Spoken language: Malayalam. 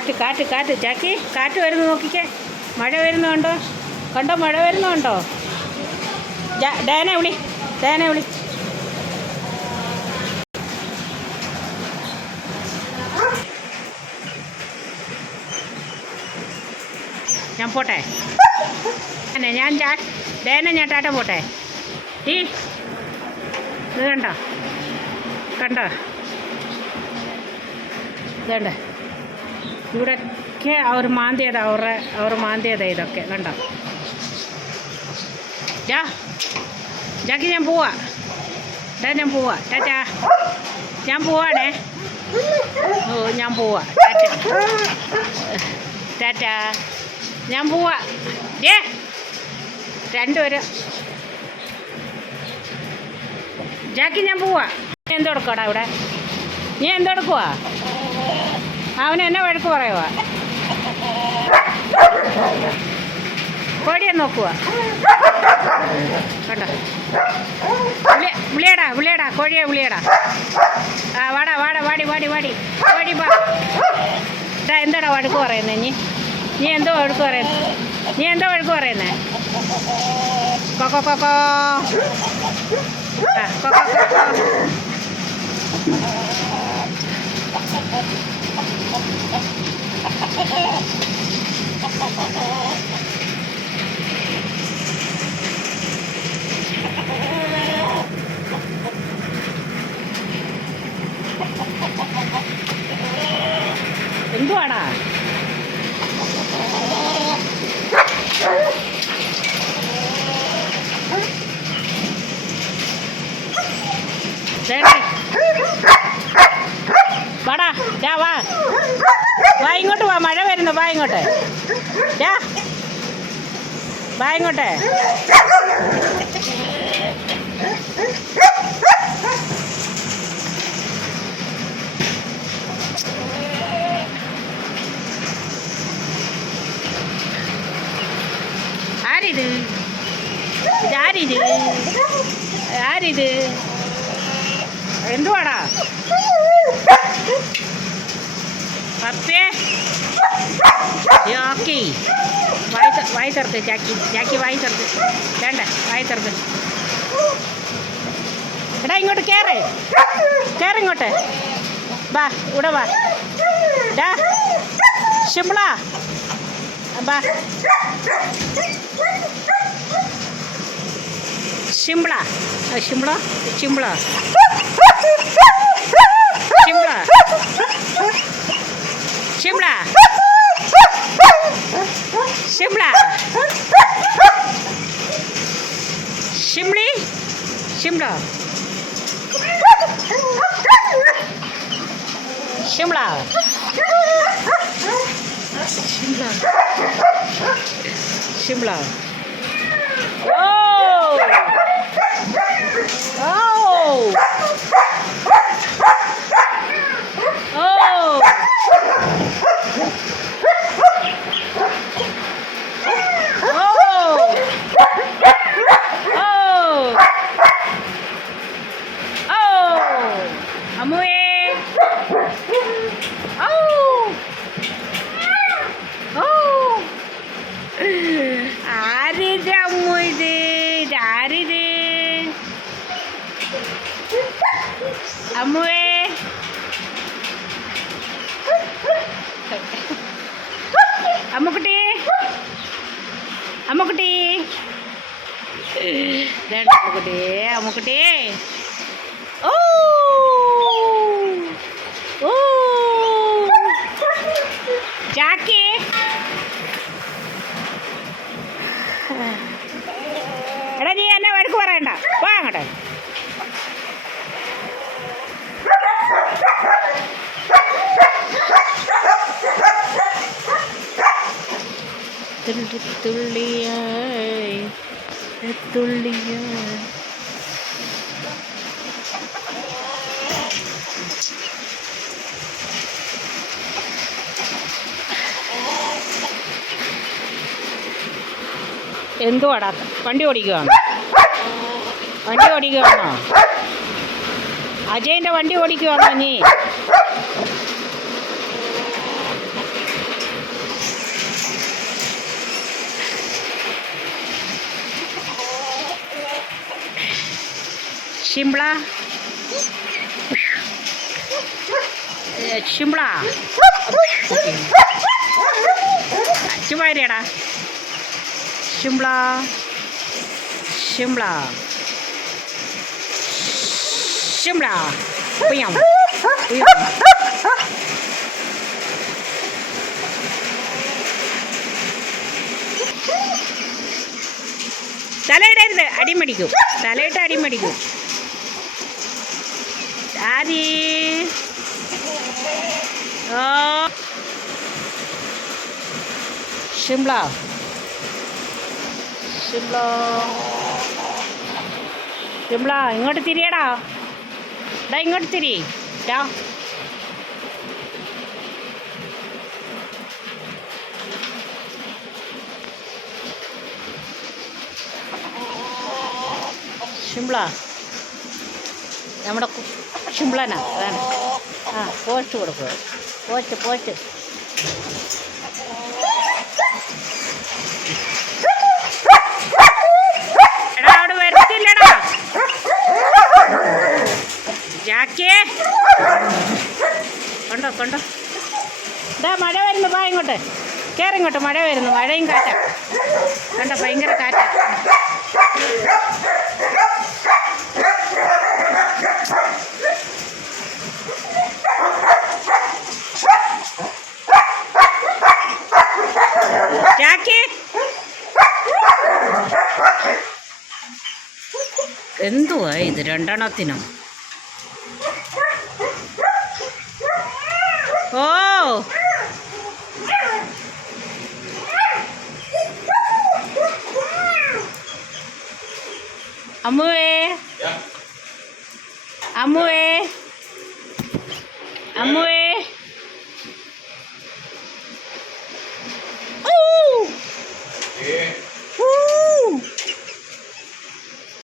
കാറ്റ് കാറ്റ് കാറ്റ്. ചാക്കി കാറ്റ് വരുന്നു നോക്കിക്കേ. മഴ വരുന്നുണ്ടോ? കണ്ടോ മഴ വരുന്നുണ്ടോ? ഡാനെ വിളി ഡാനെ വിളി. ഞാൻ പോട്ടെ. അന്നെ ഞാൻ ചാ ഡേനെ ഞാൻ ടാറ്റ പോട്ടെ. ഈ ഇത് കണ്ടോ? കണ്ടോ? ഇതേണ്ട. ഇവിടെയൊക്കെ അവർ മാന്തിയതാ അവരുടെ അവർ മാന്തിയതാ ഇതൊക്കെ. കണ്ടോ? ജാ ജാക്കി ഞാൻ പോവാ. ഡാ ഞാൻ പോവാ. ടാറ്റാ ഞാൻ പോവാണേ. ഓ ഞാൻ പോവാ. ടാറ്റാ ടാറ്റാ ഞാൻ പോവാ. ഏ രണ്ടുപേരും. ജാക്കി ഞാൻ പോവാ. നീ എന്തെടുക്കടാ ഇവിടെ? നീ എന്തെടുക്കുവാ അവൻ എന്നെ വഴക്ക് പറയുക കോടിയെ നോക്കുക വിളിയടാ വിളിയടാ കോഴിയെ വിളിയടാ. ആ വാടാ വാടാ വാടി വാടി വാടി വാടി വാ. എന്താടാ വഴക്ക് പറയുന്നത് നീ? നീ എന്തോ വഴക്ക് പറയുന്നത് നീ എന്തോ വഴക്ക് പറയുന്നേ? കൊക്കോ കൊക്കോ ആ കൊക്കോ കൊക്കോ എന്തുവാടാ ദേണ്ടേ. ഡാ വാ. വാ ഇങ്ങോട്ട് വാ മഴ വരുന്നു വാ ഇങ്ങോട്ട്. ചാ വാ ഇങ്ങോട്ട്. ആരിത്? ഇതാരിത് ആരിത്? എന്തുവാടാ? പപ്പേ ഓക്കെ വായി ത- വായി തുറക്ക് ജാക്കി ജാക്കി വായി തുറക്ക് വേണ്ട വായി തുറക്ക് എടാ ഇങ്ങോട്ട് കയറ് കയറി ഇങ്ങോട്ട് വാ ഇവിടെ വാ ഡാ ഷിംള വാ ഷിംള ഷിംള ഷിംള ഷിംള ഷിംള ഷിംള ഷിംളി ഷിംള ഷിംള ഷിംള ഷിംള ഓ ഓ ഓ അമ്മുവേ ഓ ഓ ആരിത് അമ്മു ഇത് ഇതാരിത് അമ്മുവേ അമ്മുക്കുട്ടി അമ്മുക്കുട്ടി ഇതാണ് അമ്മുക്കുട്ടി അമ്മുക്കുട്ടി ഓ ഓ ജാക്കി എടാ നീ എന്നെ വഴക്ക് പറയണ്ട വാ അങ്ങോട്ട് തുള്ളി തുള്ളിയായി തുള്ളിയായി എന്തുവാടാ? വണ്ടി ഓടിക്കുകയാണോ വണ്ടി ഓടിക്കുകയാണോ അജയന്റെ വണ്ടി ഓടിക്കുകയാണോ നീ? ഷിംള ഷിംള ചുമാരിയടാ ഷിംള ഷിംള ഷിംള ഉയ്യം തലയിടരുത്. അടിമടിക്കും. തലയിട്ട് അടിമടിക്കും. ആദി ഓ ഷിംല ഷിംല ഷിംല ഇങ്ങോട്ട് തിരിയടാ ഡാ ഇങ്ങോട്ട് തിരി ഡാ ഷിംള നമ്മുടെ കു- ഷിംളനാ അതാണ്. ആ പോസ്റ്റ് കൊടുക്കുക പോസ്റ്റ് പോസ്റ്റ്. എടാ അവിടെ വരത്തില്ലടാ. ജാക്കിയേ കണ്ടോ കണ്ടോ. ഇതാ മഴ വരുന്നു പാ ഇങ്ങോട്ട്. കയറി ഇങ്ങോട്ട് മഴ വരുന്നു മഴയും കാറ്റാ. കണ്ടോ ഭയങ്കര കാറ്റാ ജാക്കി എന്തുവാ ഇത് രണ്ടെണ്ണത്തിനും? ഓ! അമ്മുവേ. അമ്മുവേ. അമ്മുവേ.